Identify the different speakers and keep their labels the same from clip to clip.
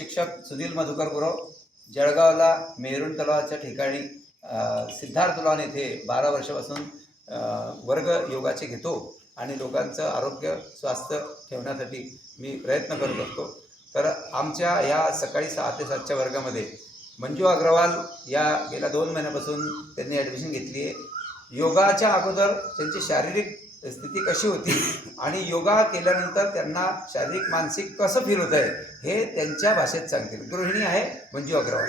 Speaker 1: शिक्षक सुनील मधुकर गुरव जळगावला मेहरूण तलावाच्या ठिकाणी सिद्धार्थ लॉन येथे बारा वर्षापासून वर्ग योगाचे घेतो आणि लोकांचं आरोग्य स्वास्थ्य ठेवण्यासाठी मी प्रयत्न करत असतो. तर आमच्या या सकाळी सहा ते सातच्या वर्गामध्ये मंजू अग्रवाल या गेल्या दोन महिन्यापासून त्यांनी ॲडमिशन घेतली आहे योगाच्या अगोदर त्यांची शारीरिक स्थिती कशी होती? आणि योगा केल्यानंतर त्यांना शारीरिक मानसिक कसं फील होत आहे हे त्यांच्या भाषेत सांगतील. गृहिणी आहे मंजू अग्रवाल.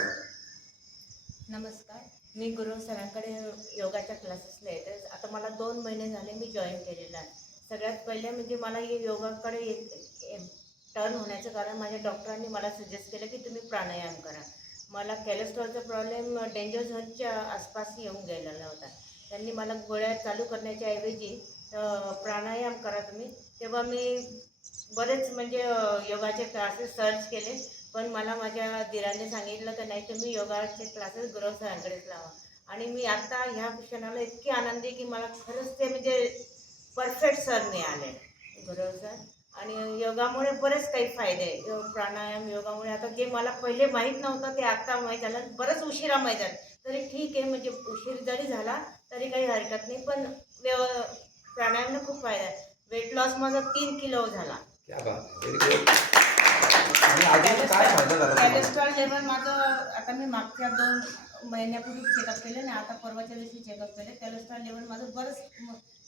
Speaker 2: नमस्कार. मी गुरु सरांकडे योगाच्या क्लासेसला येते. आता मला दोन महिने झाले मी जॉईन केलेलं आहे. सगळ्यात पहिले म्हणजे मला हे योगाकडे टर्न होण्याचं कारण माझ्या डॉक्टरांनी मला सजेस्ट केलं की तुम्ही प्राणायाम करा. मला कॅलेस्ट्रॉलचा प्रॉब्लेम डेंजर झोनच्या आसपास येऊन गेलेला होता. त्यांनी मला गोळ्या चालू करण्याच्या ऐवजी प्राणायाम करा तुम्ही. तेव्हा मी बरेच म्हणजे योगाचे क्लासेस सर्च केले. पण मला माझ्या दिराने सांगितलं की नाही तुम्ही योगाचे क्लासेस गुरव सरांकडेच लावा. आणि मी आता ह्या क्षणाला इतकी आनंदी की मला खरंच ते म्हणजे परफेक्ट सर मिळाले. गुरव सर आणि योगामुळे बरेच काही फायदे आहे. प्राणायाम योगामुळे आता जे मला पहिले माहीत नव्हतं ते आत्ता माहीत झालं बरंच उशिरा माहीत झालं. तरी ठीक आहे म्हणजे उशीर जरी झाला तरी काही हरकत नाही पण व्यव प्राणायामने खूप फायदा आहे. वेट लॉस माझा तीन किलो झाला? कॅलेस्ट्रॉल लेवल माझं आता मी मागच्या दोन महिन्यापूर्वी चेकअप केलं ना आता परवाच्या दिवशी चेकअप केलं. कॅलेस्ट्रॉल लेवल माझं बरंच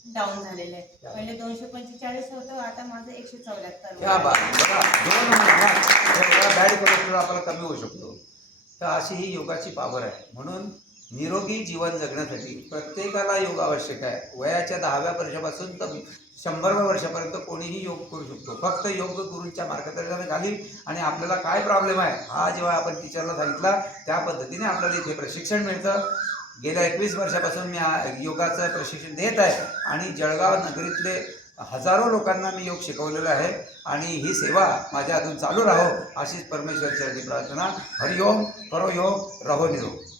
Speaker 2: डाऊन झालेलं आहे. पहिले दोनशे पंचेचाळीस होतं आता माझं एकशे चौऱ्याहत्तर
Speaker 1: बॅड कोलेस्ट्रॉल आपल्याला कमी होऊ शकतो. तर अशी ही योगाची पावर आहे. म्हणून निरोगी जीवन जगण्यासाठी प्रत्येकाला योग आवश्यक आहे. वयाच्या दहाव्या वर्षापासून तर शंभरव्या वर्षापर्यंत कोणीही योग करू शकतो. फक्त योग गुरूंच्या मार्गदर्शनाखाली आणि आपल्याला काय प्रॉब्लेम आहे हा जेव्हा आपण टीचरला सांगितला त्या पद्धतीने आपल्याला इथे प्रशिक्षण मिळतं. गेल्या एकवीस वर्षापासून मी हा योगाचं प्रशिक्षण देत आहे आणि जळगाव नगरीतले हजारो लोकांना मी योग शिकवलेला आहे आणि ही सेवा माझ्या हातून चालू राहो अशीच परमेश्वरची प्रार्थना हरिओम करो योग रहो निरोग.